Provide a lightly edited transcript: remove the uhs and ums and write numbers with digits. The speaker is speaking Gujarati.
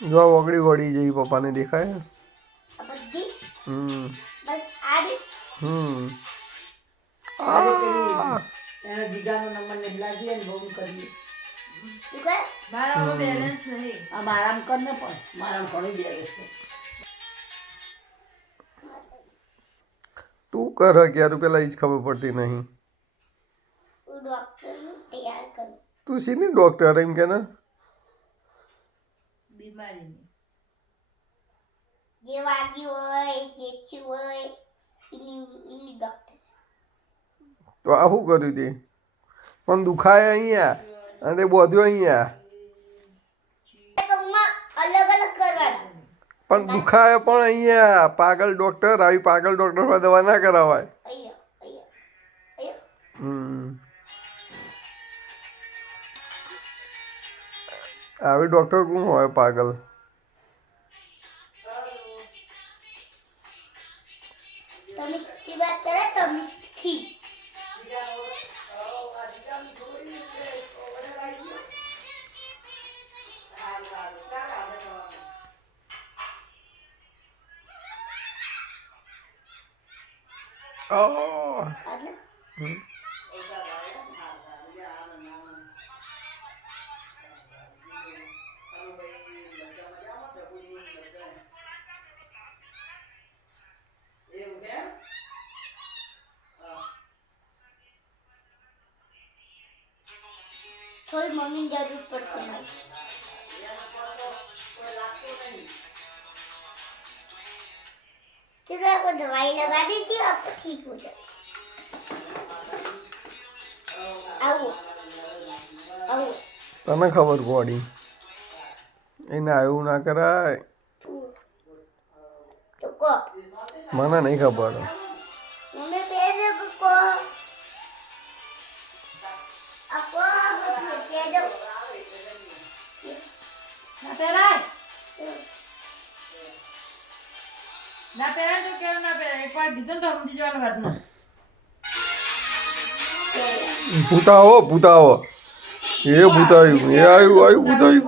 જો ઓગળી વળી જઈ પપ્પાને દેખાય. બધી હમ બસ આડી આજે પેલી એના જીગાનો નંબર નહીં લાગી અને બહુ કરીએ દુકાન મારા બેલેન્સ નહીં. આ મારામ કર ને પણ મારામ ઘણું બેલેન્સ છે. તું કર ક્યારે પેલા એ જ ખબર પડતી નહીં. હું ડોક્ટર તૈયાર કરું. તું સીધી ડોક્ટર એમ કે ને બીમારીની જે વાગ્યું હોય જે થયું હોય એની ડોક્ટર. તો આ શું કર્યું તે પણ દુખાય અહીંયા અને તે બોધ્યો અહીંયા પગમાં અલગ અલગ કરવાના. પણ દુખાય પણ અહીંયા. પાગલ ડોક્ટર આવી પાગલ ડોક્ટર પર દવા ના કરાવાય. અહીંયા અહીંયા અહીંયા હમ આવી ડોક્ટર કોણ હોય પાગલ? તમે की बात करें तो मिस्ठी Oh. थोड़ी मम्मी जरूर पड़ती है चलो आपको दवाई लगा दीजिए आपको ठीक हो जाए आओ आओ તને ખબર પડી એને એવું ના કરાય तो को મને નહીં ખબર मम्मी पैसे को आपको दे दो ના પહેરાય ના પહેરાય તો કેમ ના પહેરાય? એકવાર કીધું ને તો સમજી જવાનું વાતમાં. ભૂતાવો ભૂતાવો એ ભૂતાયું એ આવ્યું આવ્યું ભૂતાયું